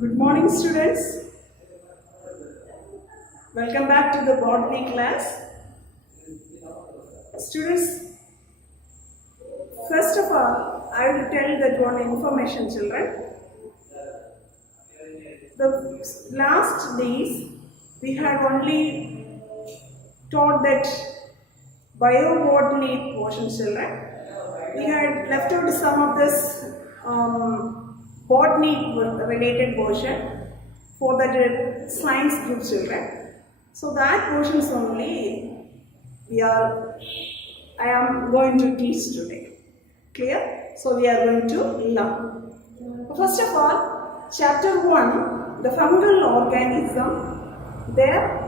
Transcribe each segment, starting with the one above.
Good morning, students. Welcome back to the botany class. Students, first of all, I will tell that one information, children. The last days, we had only taught that biobotany portion, children. We had left out some of this botany related portion for that science group, children. So that portions only I am going to teach today. Clear? So we are going to learn. First of all, chapter 1, the fungal organism. There,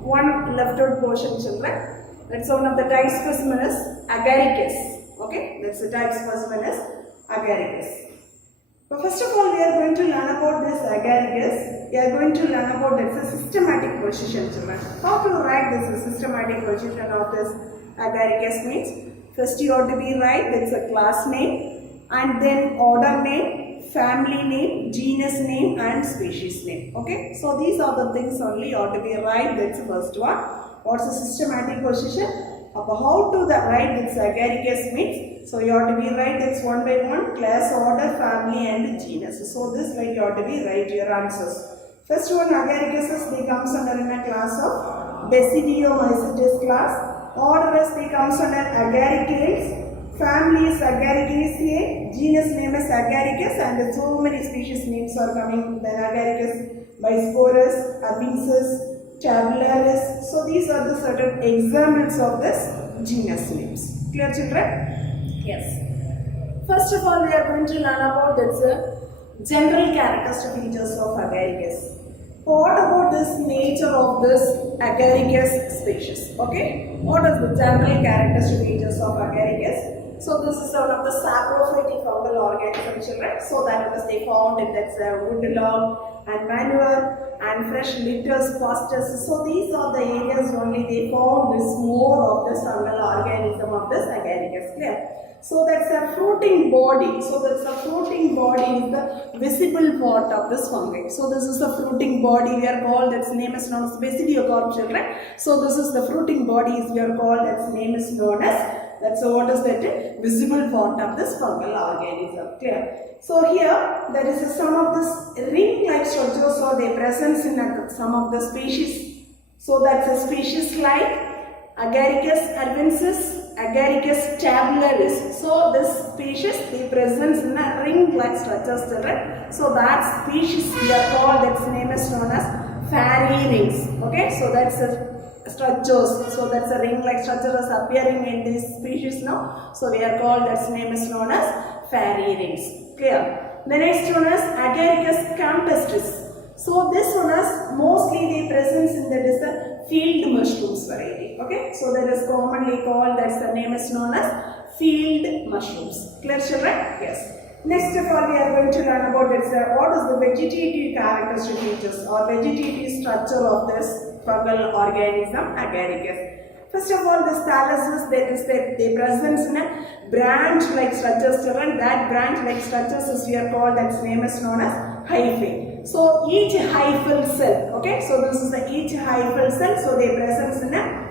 one left out portion, children. That's one of the type specimen is Agaricus. Okay, that's the type specimen is Agaricus. So first of all, we are going to learn about this Agaricus. We are going to learn about its systematic position, children. How to write this systematic position of this Agaricus means, first you have to be write that's a class name, and then order name, family name, genus name, and species name. Okay, so these are the things only you have to be write. That's the first one. What's the systematic position? How to write this Agaricus means, so you have to be write that's one by one, class, order, family, and genus. So this way you have to be write your answers. First one, Agaricus, they comes under in a class of Basidiomycetes class. Order is they comes under Agaricales. Family is Agaricaceae. Genus name is Agaricus, and so many species names are coming. Then Agaricus, Bisporus, Abensis, Tabularis. So these are the certain examples of this genus names. Clear, children? Yes. First of all, we are going to learn about the general characteristic features of Agaricus. What about this nature of this Agaricus species? Okay. What is the general characteristic features of Agaricus? So this is one of the saprophytic fungal organisms, children. So that was they found in that woodlog and manure and fresh litters, pastures. So these are the areas only they found this more of this fungal organism of this Agaricus. Clear? So that's a fruiting body. So that's a fruiting body is the visible part of this fungi. So this is the fruiting body we are called. Its name is known as Basidiocarp, children. So this is the fruiting body we are called. Its name is known as. That's what is that visible part of this fungal organism. Clear? So here there is some of this ring-like structures or their presence in some of the species. So that's a species like Agaricus arvensis, Agaricus tabularis. So this species they presence in a ring-like structures, children. So that species we are called. Its name is known as fairy rings. Okay, so that's a structures. So that's a ring-like structure is appearing in this species now. So we are called, its name is known as fairy rings. Clear? The next one is Agaricus campestris. So this one is mostly the presence in the field mushrooms variety. Okay, so that is commonly called, that's the name is known as field mushrooms. Clear, children? Yes. Next of all, we are going to learn about what is the vegetative characteristic features or vegetative structure of this fungal organism Agaricus. First of all, this thalamus, they presence in a branch-like structures, children. That branch-like structures is we are called, its name is known as hyphae. So each hyphal cell, okay, so this is the each hyphal cell, so they presence in a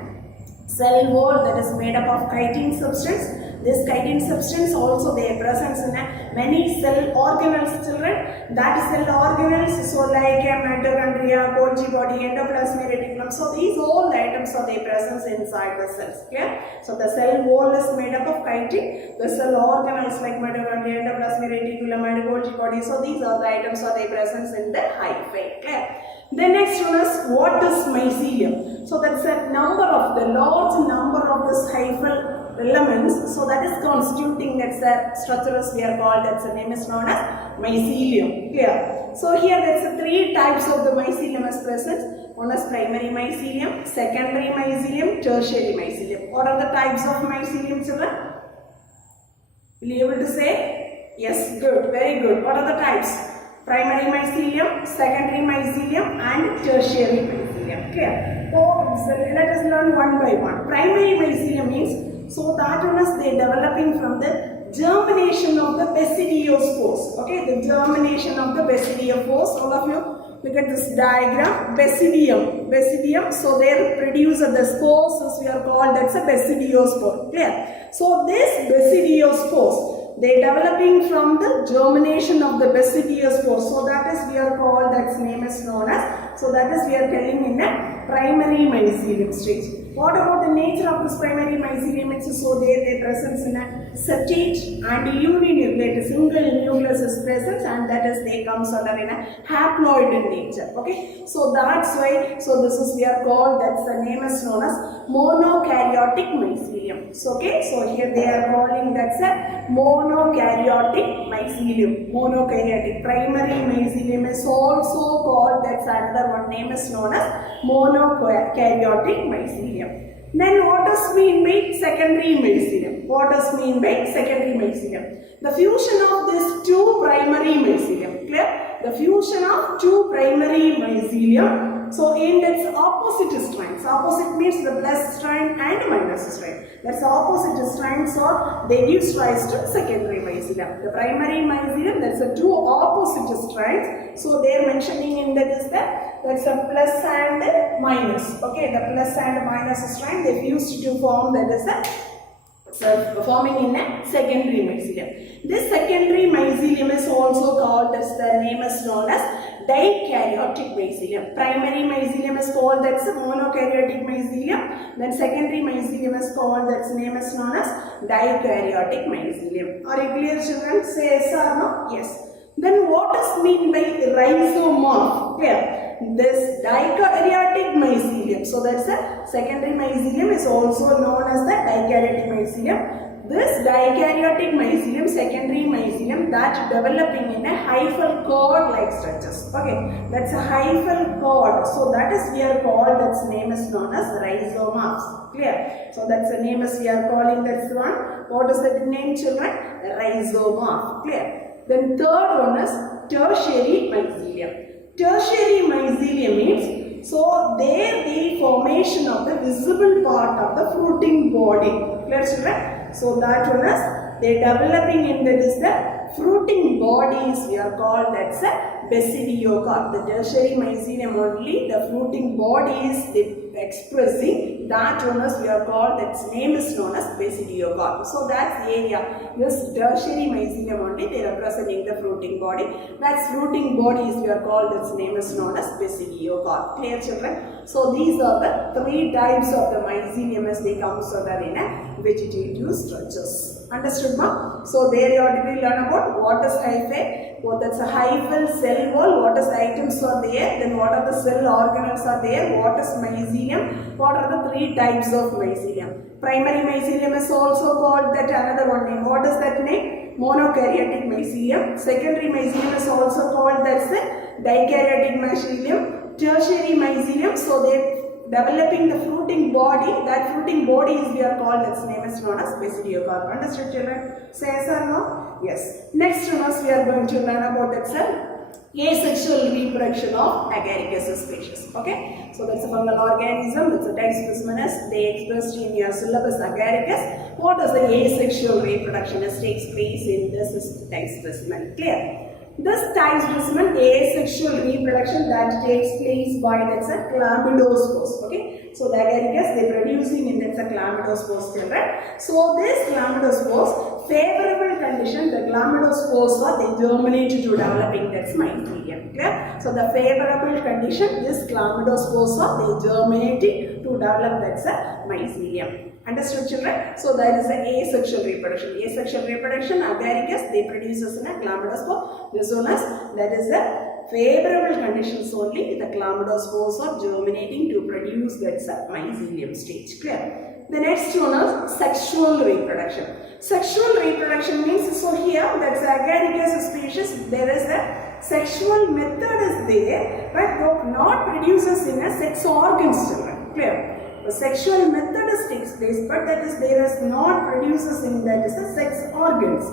cell wall that is made up of chitin substance. This chitin substance also they presence in many cell organelles, children. That cell organelles, so like mitochondria, Golgi body, endoplasmic reticulum. So these all items are they presence inside the cells. Okay? So the cell wall is made up of chitin. The cell organelles like mitochondria, endoplasmic reticulum, and Golgi body. So these are the items are they presence in the hyphae. Okay? The next one is what is mycelium. So that's a number of the large number of this hyphal elements, so that is constituting that's a structure as we are called, that's the name is known as mycelium. Clear? So here that's the three types of the mycelium is present. One is primary mycelium, secondary mycelium, tertiary mycelium. What are the types of mycelium, children? Will you able to say? Yes, good, very good. What are the types? Primary mycelium, secondary mycelium, and tertiary mycelium. Clear? So let us learn one by one. Primary mycelium means, so that one is they developing from the germination of the basidiospores. Okay, the germination of the basidiospores. All of you look at this diagram. Basidium. So they produce the spores, as we are called, that's a basidiospore. Clear? So this basidiospores, they developing from the germination of the basidiospore. So that is we are called, that's name is known as, so that is we are telling in a primary mycelium stage. What about the nature of this primary mycelium? So they present in a septate and uninucleate, single nucleus is present, and that is they comes under in a haploid in nature. Okay, so that's why, so this is we are called, that's the name is known as monokaryotic mycelium. So okay, so here they are calling that's a monokaryotic mycelium. Monokaryotic primary mycelium is also called, that's another one name is known as monokaryotic mycelium. Then what does mean by secondary mycelium? What does mean by secondary mycelium? The fusion of these two primary mycelium. Clear? The fusion of two primary mycelium. So in its opposite strands. Opposite means the plus strand and minus strand. That's opposite strands, so they give rise to secondary mycelium. The primary mycelium, that's the two opposite strands. So they are mentioning in that is that's a plus and minus. Okay, the plus and minus strand they fused to form, that is forming in a secondary mycelium. This secondary mycelium is also called, as the name is known as dikaryotic mycelium. Primary mycelium is called, that's a monokaryotic mycelium. Then secondary mycelium is called, that's name is known as dikaryotic mycelium. Are you clear, children? Say yes or no? Yes. Then what is mean by rhizomorph? Clear? This dikaryotic mycelium. So that's a secondary mycelium is also known as the dikaryotic mycelium. This dikaryotic mycelium, secondary mycelium, that developing in a hyphal cord like structures. Okay, that's a hyphal cord. So that is we are called, that's name is known as rhizomorphs. Clear? So that's the name is we are calling, that's one. What is the name, children? Rhizomorph. Clear? Then third one is tertiary mycelium. Tertiary mycelium means, so there the formation of the visible part of the fruiting body. Clear, children? So that one is they developing in that is the fruiting bodies, we are called, that's a basidiocarp. The tertiary mycelium only the fruiting bodies they expressing, that one is we are called, its name is known as basidiocarp. So that's the area. This tertiary mycelium only they representing the fruiting body. That's fruiting bodies we are called, its name is known as basidiocarp. Clear, children? So these are the three types of the mycelium as they come under in a vegetative structures. Understood, ma? So there you are to learn about what is hyphae, what that's a hyphal cell wall, what is the items are there, then what are the cell organelles are there, what is mycelium, what are the three types of mycelium. Primary mycelium is also called that another one name. What is that name? Monokaryotic mycelium. Secondary mycelium is also called that's a dikaryotic mycelium. Tertiary mycelium, so they developing the fruiting body, that fruiting body is we are called, its name is known as basidiocarp. Understood, children? Say yes or no? Yes. Next one is we are going to learn about asexual reproduction of Agaricus species. Okay, so that's a fungal organism, that's a type specimen as they expressed in your syllabus Agaricus. What is the asexual reproduction that takes place in this type specimen? Clear? This type specimen asexual reproduction that takes place by that's a chlamydospores. Okay, so the Agaricus they producing in that's a chlamydospores, children. So this chlamydospores, favorable condition, the chlamydospores are they germinate to developing that's mycelium. Clear? So the favorable condition, this chlamydospores are they germinating to develop that's a mycelium. Understood, children? So that is the asexual reproduction. Asexual reproduction, Agaricus, they produces in a chlamydospore. This one is, that is the favorable conditions only, the chlamydospores are germinating to produce that's a mycelium stage. Clear? The next one is sexual reproduction. Sexual reproduction means, so here that's Agaricus species, there is a sexual method is there, but not produces in a sex organs, children. Clear? The sexual method takes place, but that is there is not produces in that is the sex organs.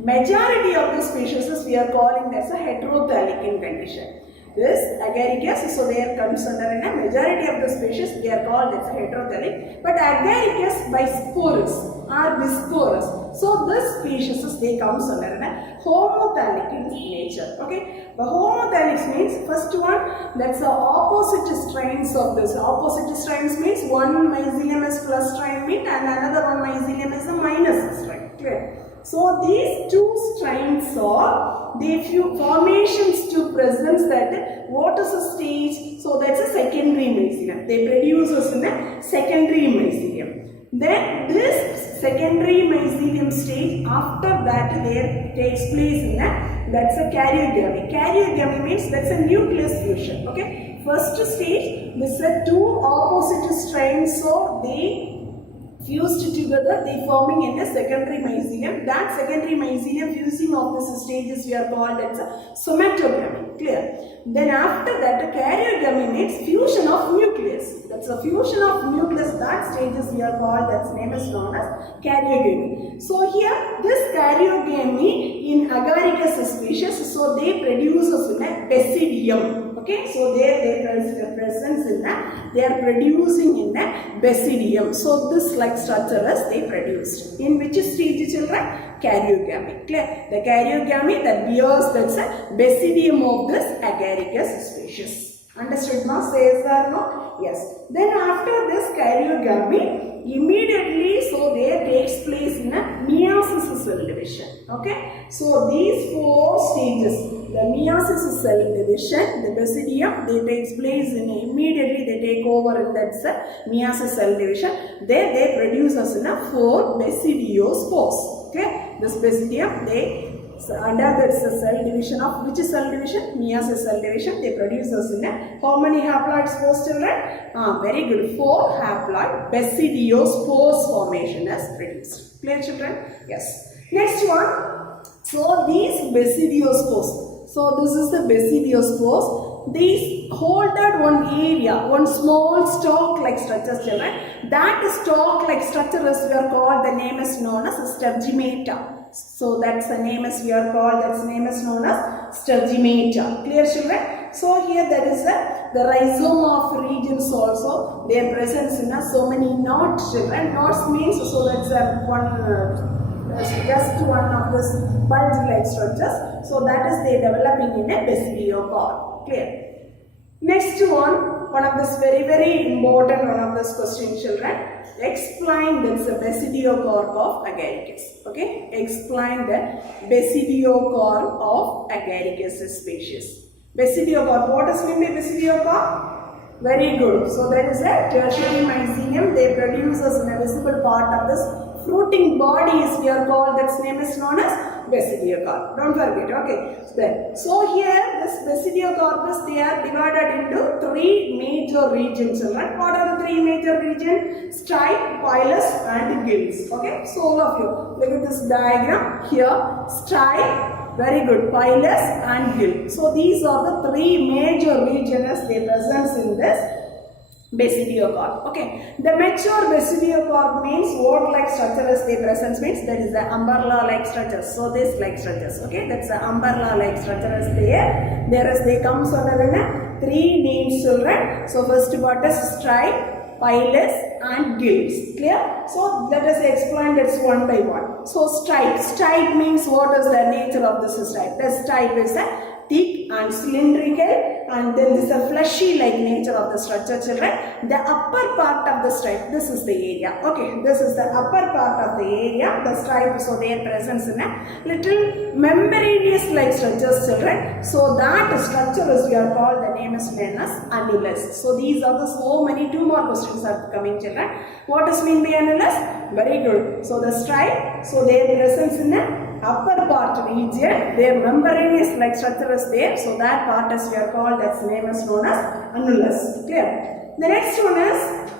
Majority of the species we are calling as a heterothallic in condition. this Agaricus, so they comes under in a majority of the species, they are called as heterothallic. But Agaricus bisporous or bisporous. So this species they comes under in a homothallic in nature. Okay. The homothallic means first one, that's the opposite strains of this. Opposite strains means one mycelium is plus strain mean and another one mycelium is a minus strain. Clear? So these two strains are the few formations to presents that what is a stage? So that's a secondary mycelium. They produce us in a secondary mycelium. Then this secondary mycelium stage, after that there takes place in a, that's a karyogamy. Karyogamy means that's a nucleus fusion. Okay. First stage, this are two opposite strains, so they fused together, they forming in a secondary mycelium. That secondary mycelium fusing of this stages we are called as a somatogamy. Clear? Then after that, a karyogamy means fusion of nucleus. That's a fusion of nucleus. That stages we are called, that's name is known as karyogamy. So here, this karyogamy in Agaricus species, so they produce in a basidium. Okay, so their presence in that, they are producing in a basidium. So this like structure is they produced. In which stage, children? Karyogamy. Clear? The karyogamy that bears, that's a basidium of this Agaricus species. Understood now? Say yes or no? Yes. Then after this karyogamy, immediately so there takes place in a meiosis cell division. Okay. So these four stages, the meiosis cell division, the basidium, they takes place in immediately they take over in that meiosis cell division. There they produce us in a 4 basidiospores. Okay. This basidium they under this cell division of which cell division? Meiosis cell division. They produce us in a how many haploid spores, children? Very good. 4 haploid basidiospores formation is produced. Clear, children? Yes. Next one. So these basidiospores. So this is the basidiospores. These holded one area, one small stalk-like structure, children. That stalk-like structure is we are called. The name is known as stergimata. So that's the name is we are called, that's name is known as stergimata. Clear, children? So here there is the rhizome of regions also, their presence in so many knots, children. Knots means, so that's just one of this bulge-like structures. So that is they developing in a basidiocarp. Clear? Next one of this very important one of this question, children. Explain this basidiocarp of Agaricus. Okay, explain the basidiocarp of Agaricus species. Basidiocarp. What does mean by basidiocarp? Very good. So there is a tertiary mycelium. They produce as a visible part of this fruiting body is we are called. That's name is known as basidiocarp. Don't forget. Okay. So here this basidiocarpus they are divided into 3 major regions. Right? What are the 3 major regions? Stripe, pilus, and gills. Okay. So all of you look at this diagram here. Stripe. Very good. Pilus and gill. So these are the 3 major regions they present in this basidiocarp. Okay. The mature basidiocarp means what like structures they present means that is the umbrella like structures. So this like structures. Okay. That's the umbrella like structure is there. There is they comes under 3 names, children. So first part is stripe, pilus, and gills. Clear? So let us explain this one by one. So stripe. Stripe means what is the nature of this stripe? The stripe is a thick and cylindrical, and then this is a fleshy like nature of the structure, children. The upper part of the stripe, this is the area. Okay, this is the upper part of the area, the stripe, so their presence in a little membranous like structures, children. So that structure is we are called, the name is known as annulus. So these are the so many 2 more questions are coming, children. What does mean by annulus? Very good. So the stripe, so their presence in a upper part region, their membranous like structure is there. So that part is we are called, that's name is known as annulus. Clear? The next one is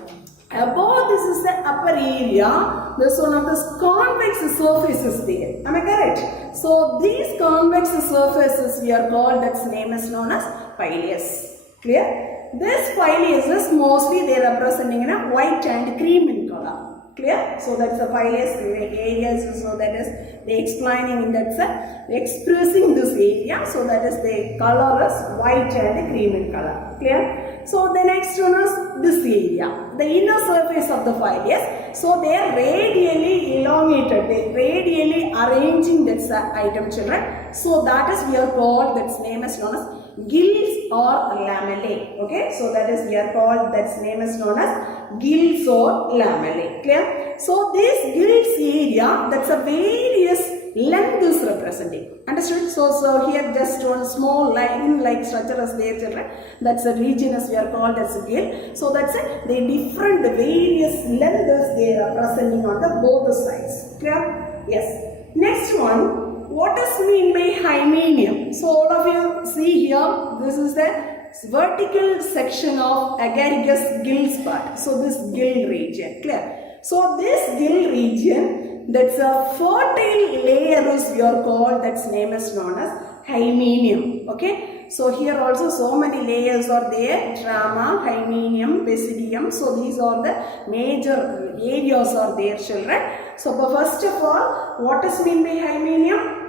above this is the upper area. This one of this convex surface is there. Am I correct? So these convex surfaces we are called, that's name is known as pileus. Clear? This pileus is mostly they are representing in a white and cream in color. Clear? So that's the pileus areas, so that is they explaining in that expressing this area. So that is the color is white and cream in color. Clear? So the next one is this area, the inner surface of the file. Yes. So they are radially elongated. They radially arranging that item, children. So that is we are called, that's name is known as gills or lamellae. Okay. So that is we are called, that's name is known as gills or lamellae. Clear? So this gills area, that's a various length is representing. Understood? So here just one small line like structure is there, children. That's a region as we are called as a gill. So that's it. The different various lengths they are representing on the both sides. Clear? Yes. Next one, what does mean by hymenium? So all of you see here, this is the vertical section of Agaricus gills part. So this gill region. Clear? So this gill region, that's a fertile layer is we are called, that's name is known as hymenium. Okay. So here also so many layers are there, drama, hymenium, basidium. So these are the major areas are there, children. So first of all, what is mean by hymenium?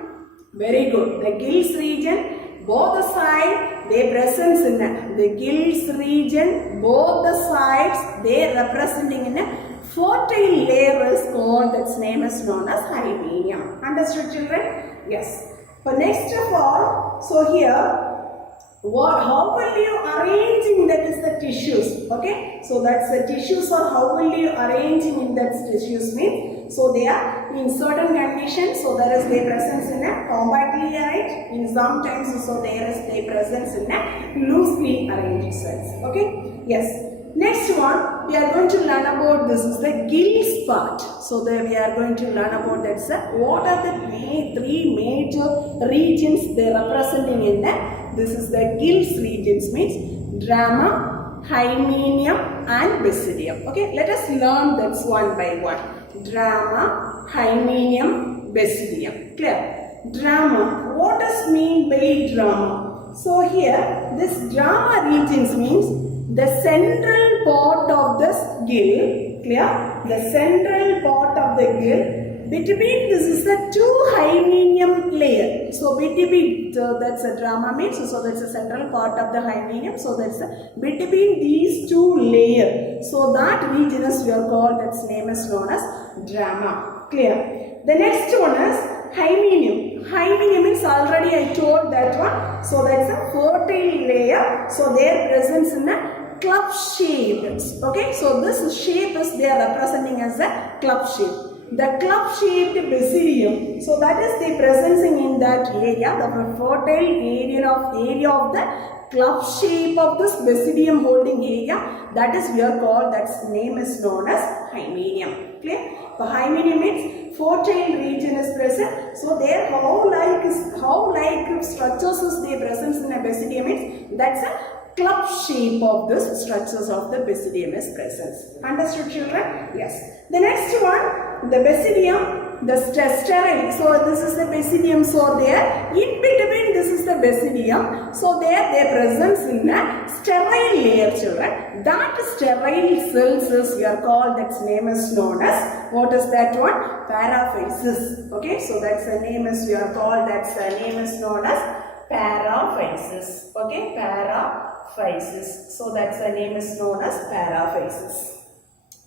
Very good. The gills region, both the sides, they presence in the gills region, both the sides, they representing in a fertile layer is called, that's name is known as hymenium. Understood, children? Yes. But next of all, so here, how will you arranging that is the tissues? Okay. So that's the tissues, or how will you arranging in that tissues means? So they are in certain conditions, so there is their presence in a compactly arranged, in sometimes so there is their presence in a loosely arranged cells. Okay. Yes. Next one, we are going to learn about, this is the gills part. So there we are going to learn about that, what are the three major regions they are representing in that. This is the gills regions means drama, hymenium and basidium. Okay, let us learn that one by one. Drama, hymenium, basidium. Clear? Drama. What does mean by drama? So here, this drama regions means the central part of this gill. Clear? The central part of the gill. Between this is the two hymenium layer. So between, that's a drama means, so that's the central part of the hymenium. So that's between these two layers. So that region is we are called, that's name is known as drama. Clear? The next one is hymenium. Hymenium means already I told that one. So that's a fertile layer. So their presence in a club shape. Okay. So this shape is they are representing as a club shape. The club shaped basidium. So that is the presencing in that area, the fertile area of the club shape of this basidium holding area. That is we are called, that's name is known as hymenium. Clear? So hymenium means fertile region is present. So there how like structures is their presence in a basidium means that's a club shape of this structures of the basidium is present. Understood, children? Yes. The next one, the basidium, the sterile. So this is the basidium. So there in between this is the basidium. So there their presence in a sterile layer, children. That sterile cells is we are called, that's name is known as, what is that one? Paraphysis. Okay. So that's the name is we are called, that's the name is known as paraphysis. Okay. Paraphysis. So that's the name is known as paraphysis.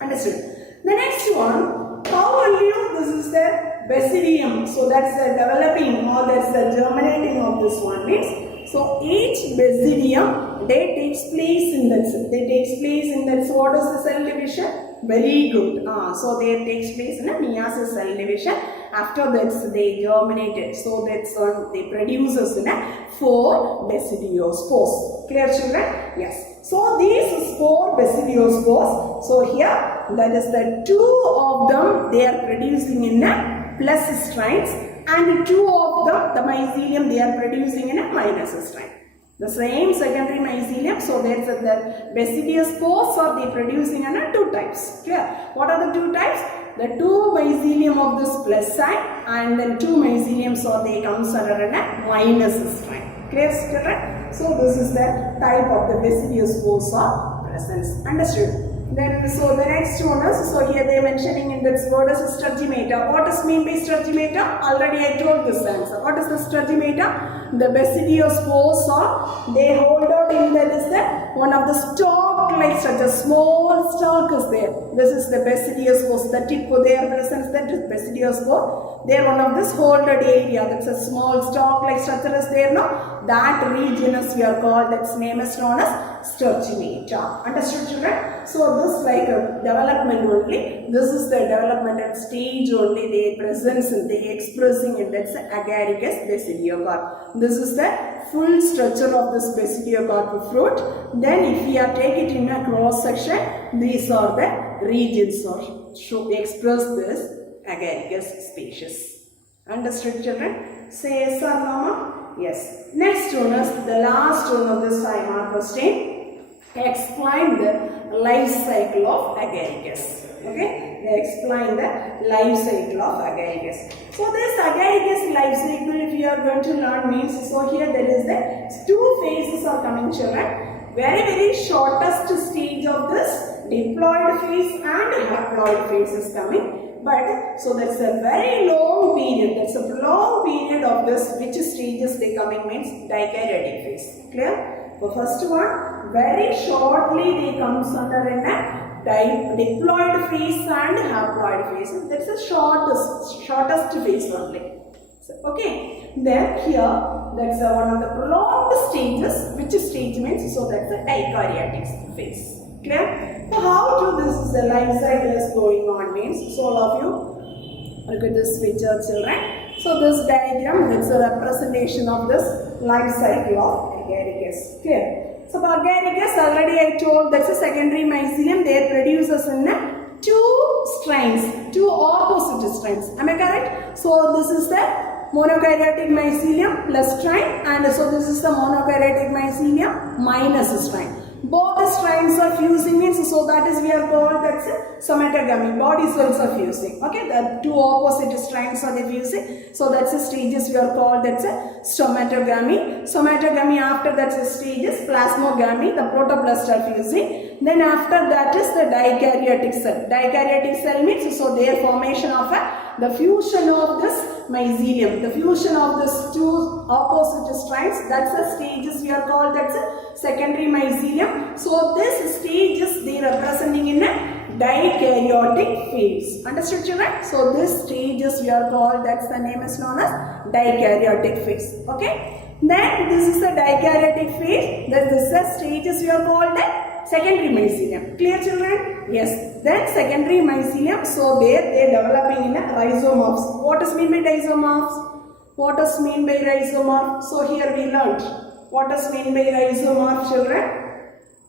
Understood. The next one, how will you, this is the basidium. So that's the developing or that's the germinating of this one means. So each basidium, they takes place in that, so what is the cell division? Very good. So they takes place in a meiosis cell division. After that they germinated. So that's they produces in a 4 basidiospores. Clear, children? Yes. So these is 4 basidiospores. So here that is the 2 of them they are producing in a plus strains, and 2 of them, the mycelium, they are producing in a minus strain. The same secondary mycelium, so there's the basidiospores are they producing in a 2 types. Clear? What are the 2 types? The 2 mycelium of this plus sign, and then 2 myceliums are they comes under in a minus strain. Clear, children? So this is the type of the basidiospores are presence. Understood? Then, so the next one is, so here they are mentioning in this word is Sturgimata. What does mean by Sturgimata? Already I told this answer. What is the Sturgimata? The basidiospores are, they hold out in that is the one of the stalk-like structure, small stalk is there. This is the basidiospores. The tip there presents that is basidiospore. They are one of this holded area. That's a small stalk-like structure is there now. That region is we are called, its name is known as Sturgimata. Understood, children? So this like a development only. This is the developmental stage only. They presents and they expressing it. That's Agaricus basidiocarp. This is the full structure of this basidiocarp fruit. Then if we are take it in a cross section, these are the regions or should express this Agaricus species. Understood, children? Say yes or no? Yes. Next one is the last one of this 5 mark question. Explain the life cycle of Agaricus. Okay? They explain the life cycle of Agaricus. So this Agaricus life cycle, if you are going to learn, means, so here there is the 2 phases are coming, children. Very shortest stage of this diploid phase and haploid phase is coming. But, so that's a very long period, that's a long period of this, which stages they coming means dikaryotic phase. Clear? So first one, very shortly they comes under in a diploid phase and haploid phase. That's the shortest phase only. So, okay. Then here, that's one of the prolonged stages, which stage means, so that's the dikaryotic phase. Clear? So how to this is the life cycle is going on means, so all of you look at this picture, children. So this diagram, that's a representation of this life cycle of Agaricus. Clear? So for Agaricus, already I told that's a secondary mycelium. They produces in 2 strains, 2 opposite strains. Am I correct? So this is the monokaryotic mycelium plus strain, and so this is the monokaryotic mycelium minus strain. Both the strains are fusing means, so that is we are called that's a somatogamy. Body cells are fusing. Okay, the 2 opposite strains are fusing. So that's the stages we are called that's a somatogamy. Somatogamy after that's the stages plasmogamy. The protoplast are fusing. Then after that is the dikaryotic cell. Dikaryotic cell means, so their formation of the fusion of this mycelium, the fusion of these 2 opposite strains, that's the stages we are called that's a secondary mycelium. So this stages they representing in a dikaryotic phase. Understood, children? So this stages we are called, that's the name is known as dikaryotic phase. Okay. Then this is the dikaryotic phase. This is the stages we are called the secondary mycelium. Clear, children? Yes. Then secondary mycelium. So there they are developing in a rhizomorphs. What does mean by rhizomorphs? What does mean by rhizomorph? So here we learnt. What does mean by rhizomorph, children?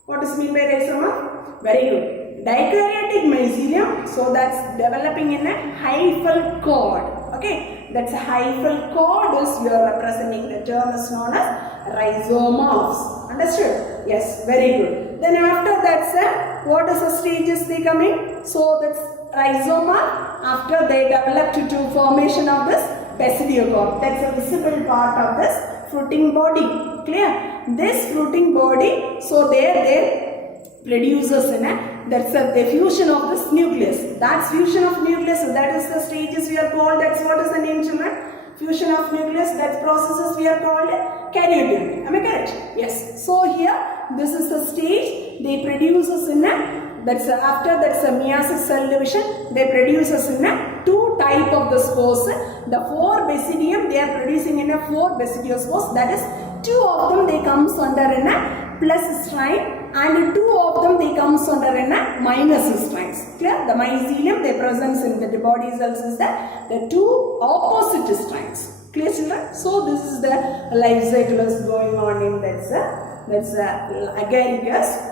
What does mean by rhizomorph? Very good. Dikaryotic mycelium. So that's developing in a hyphal cord. Okay. That's a hyphal cord is we are representing. The term is known as rhizomorphs. Understood? Yes. Very good. Then after that, what is the stages they coming? So that's rhizoma. After they develop to formation of this basidiocarp. That's a visible part of this fruiting body. Clear? This fruiting body, so there produces in a, that's a the fusion of this nucleus. That's fusion of nucleus. That is the stages we are called. That's what is the name, children? Fusion of nucleus. That processes we are called karyotype. Am I correct? Yes. So here, this is the stage they produces in a, that's a, after that's a meiosis cell division, they produces in a 2 type of the spores. The 4 basidium they are producing in a 4 basidiospores. That is 2 of them they comes under in a plus strain, and 2 of them they comes under in a minus strains. Clear? The mycelium they presents in the body cells is the 2 opposite strains. Clear, children? So this is the life cycle is going on in that's Agaricus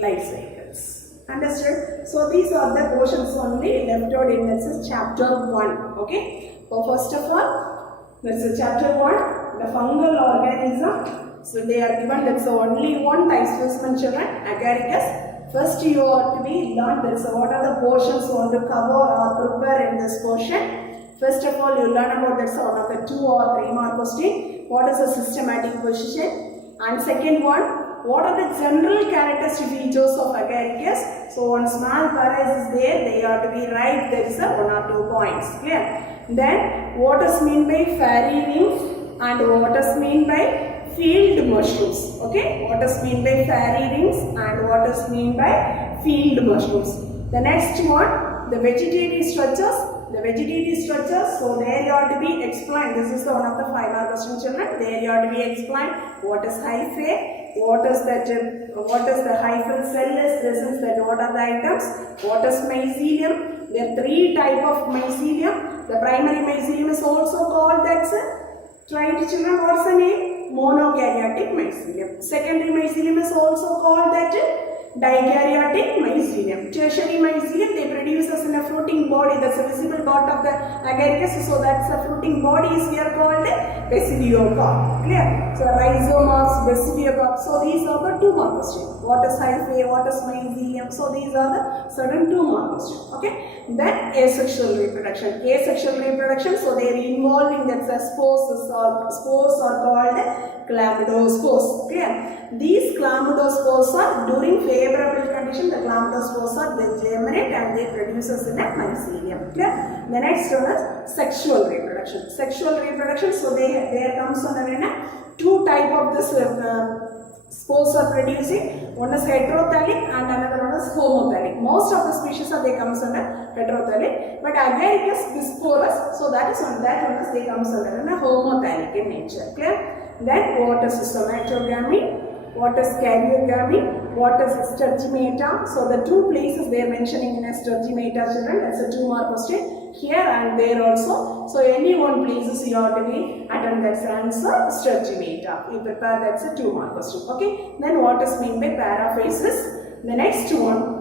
life cycles. Understood? So these are the portions only left out in this chapter 1. Okay. So first of all, this is chapter 1, the fungal organism. So they are given that's only one type specimen, children, Agaricus. First you are to be learned that's what are the portions you want to cover or prepare in this portion. First of all, you learn about that's one of the 2 or 3 mark question. What is the systematic position? And second one, what are the general characteristic features of Agaricus? So one small paras is there, they are to be right, there is a 1 or 2 points, clear? Then what is meant by fairy rings and what is meant by field mushrooms, okay? What is meant by fairy rings and what is meant by field mushrooms. The next one, the vegetative structures. The vegetative structures, so there you are to be explained. This is one of the 5 mark question, children. There you are to be explained what is hyphae, what is the hyphal cell is, this is that what are the items, what is mycelium. There are 3 type of mycelium. The primary mycelium is also called that's tried, children, what's the name? Monokaryotic mycelium. Secondary mycelium is also called that dikaryotic mycelium. Tertiary mycelium, they produce as in a fruiting body, that's a visible part of the agaricus, so that's a fruiting body is here called basidiocarp. Clear? So rhizomas, basidiocarp. So these are the 2 mark questions. What is hyphae, what is mycelium? So these are the certain 2 mark questions. Okay? Then asexual reproduction. Asexual reproduction, so they are involving that spores are called chlamydospores. Clear? These chlamydospores are during favorable condition, the chlamydospores are they germinate and they produce as in a mycelium. Clear? The next one is sexual reproduction. Sexual reproduction, so there comes under 2 type of this spores are producing. One is heterothallic and another one is homothallic. Most of the species are they comes under heterothallic, but Agaricus bisporus, so that is on that one is they comes under homothallic in nature. Clear? Then what is somatogamy, what is karyogamy, what is stergimata. So the 2 places they are mentioning in a stergimata, children, that's a 2 mark question here and there also. So any one places you have to be attend that's answer stergimata. You prepare that's a 2 mark question. Okay. Then what is meant by paraphasis? The next one,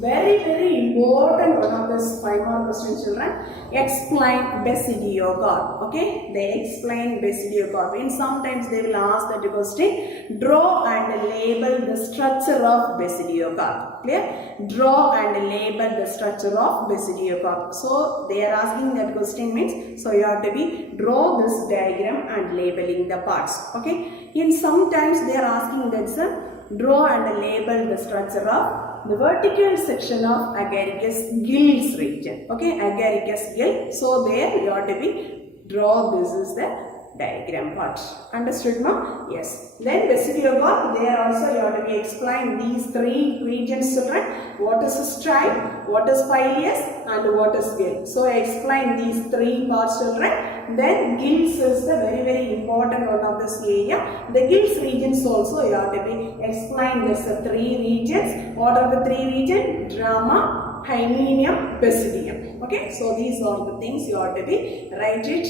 very important one of this 5 mark question, children. Explain basidiocarp. Okay, they explain basidiocarp. And sometimes they will ask that question, draw and label the structure of basidiocarp. Clear? Draw and label the structure of basidiocarp. So they are asking that question means, so you have to be draw this diagram and labeling the parts. Okay. In sometimes they are asking that draw and label the structure of the vertical section of Agaricus gills region. Okay, Agaricus gill. So there you have to be draw, this is the diagram part. Understood, ma? Yes. Then basidiocarp, there also you have to be explain these 3 regions, children. What is stripe, what is pileus and what is gill. So explain these 3 parts, children. Then gills is the very important one of this area. The gills regions also you have to be explain this 3 regions. What are the 3 regions? Drama, hymenium, basidium. Okay, so these are the things you have to be write it.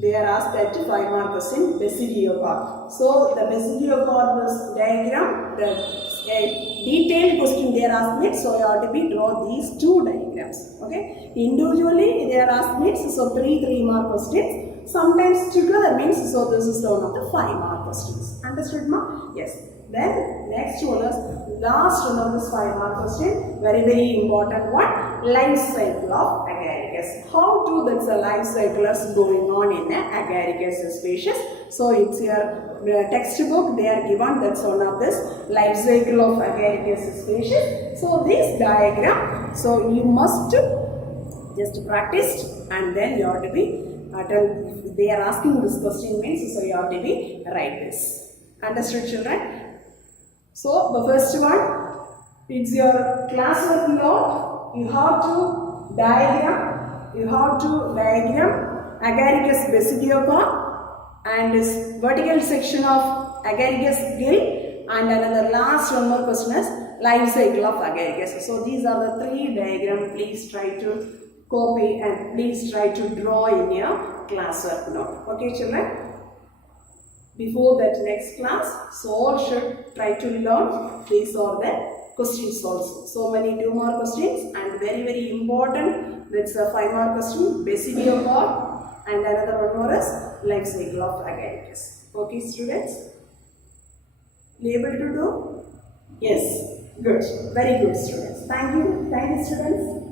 They are asked that 5 mark question basidiocarp. So the basidiocarp diagram, the detailed question they are asking it. So you have to be draw these 2 diagrams. Okay, individually they are asking it. So 3 mark questions. Sometimes together means, so this is one of the 5 mark questions. Understood, ma? Yes. Then next one is last one of this 5 mark question. Very important one. Life cycle of Agaricus. How to that's a life cycle is going on in Agaricus species. So it's your textbook. They are given that's one of this life cycle of Agaricus species. So this diagram. So you must just practice and then you have to be attend. They are asking this question means, so you have to be write this. Understood, children? So the first one, it's your classwork note. You have to diagram Agaricus basidiocarp and this vertical section of Agaricus gill, and another last one more question is life cycle of Agaricus. So these are the 3 diagrams. Please try to copy and please try to draw in your classwork note. Okay, children? Before that next class, so all should try to learn these are the questions also. So many 2 mark questions and very important, that's a 5 mark question, basidiocarp, and another one more is life cycle of Agaricus. Okay, students? Able to do? Yes. Good. Very good, students. Thank you. Thank you, students.